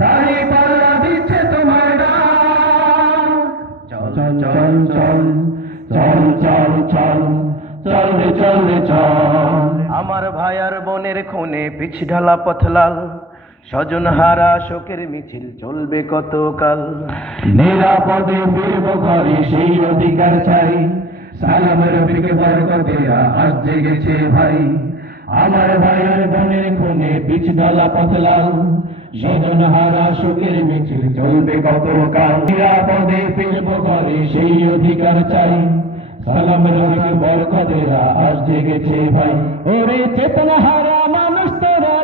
দাড়ি পাল্লা দিচ্ছে তোমার ডাক চল চল চল চল চল চল চল চল চল আমার ভাই আর বোনের খুনে পিছ ঢালা পথলাল। স্বজন হারা শোকের মিছিল চলবে কতকাল? নিরাপদে ফিরব ঘরে সেই অধিকার চাই। সালামের বিকে বরকতেরা আজ জেগেছে ভাই। ভাইয়ের বোনের খুনে পিছ ডালা পথলাল জীবন হারা শোকের মিছিল চলবে কতকাল নিরাপদে ফিরব করে সেই অধিকার চাই। সালাম রাখি বরকতেরা আজ জেগেছে ভাই। ওরে চেতনা হারা মানুষ তোরা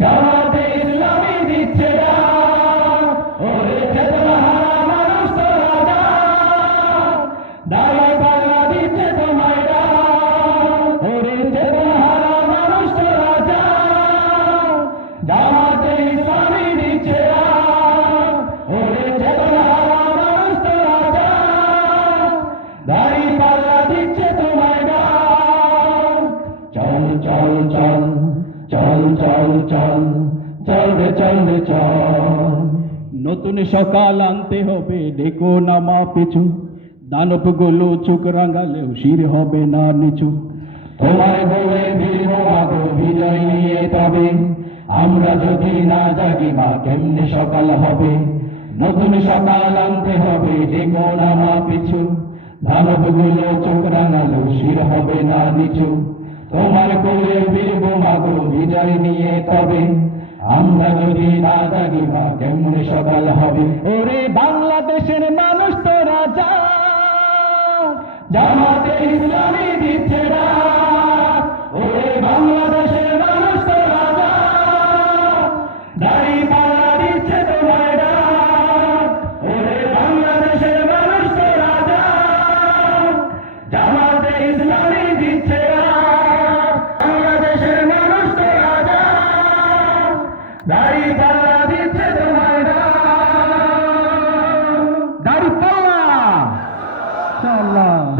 যা। চল চল চল চল রে চল রে চল। নতুন সকাল আনতে হবে ডেকো নামা পিছু। দানবগুলো চুক রাঙালেও শির হবে না নিচু। তোমার বলে মাগো বিজয় নিয়ে তবে। আমরা যদি না জাগি মা কেমনে সকাল হবে? নতুন সকাল আনতে হবে ডেকো নামা পিছু। দানবগুলো চোখ রাঙালো শির হবে না নিচু। তোমার কোলে বিজয় নিয়ে তবে আমরা যদি না জাগি বা কেমনে সকাল হবে ওরে বাংলাদেশের মানুষ তোরা যা জামাতে ইসলামী দিচ্ছে ডাক।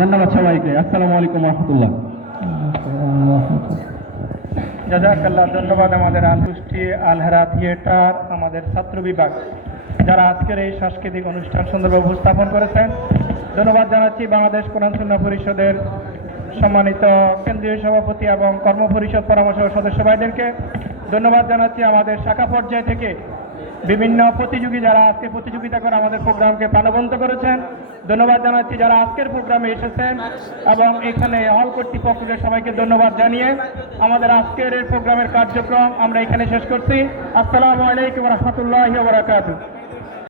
ধন্যবাদ সবাইকে। আসসালামু আলাইকুম রহমতুল্লাহ। জাজাকাল্লাহ ধন্যবাদ আমাদের আলপুষ্টি আলহারা থিয়েটার, আমাদের ছাত্র বিভাগ, যারা আজকের এই সাংস্কৃতিক অনুষ্ঠান সুন্দরভাবে উপস্থাপন করেছেন। ধন্যবাদ জানাচ্ছি বাংলাদেশ কোরআন পরিষদের সম্মানিত কেন্দ্রীয় সভাপতি এবং কর্ম পরিষদ পরামর্শ সদস্য ভাইদেরকে। ধন্যবাদ জানাচ্ছি আমাদের শাখা পর্যায় থেকে বিভিন্ন প্রতিযোগী যারা আজকে প্রতিযোগিতা করে আমাদের প্রোগ্রামকে প্রাণবন্ত করেছেন। ধন্যবাদ জানাচ্ছি যারা আজকের প্রোগ্রামে এসেছেন এবং এখানে হল কর্তৃপক্ষকে সবাইকে ধন্যবাদ জানিয়ে আমাদের আজকের এই প্রোগ্রামের কার্যক্রম আমরা এখানে শেষ করছি। আসসালামু আলাইকুম রহমতুল্লাহ বারাকাতুহ।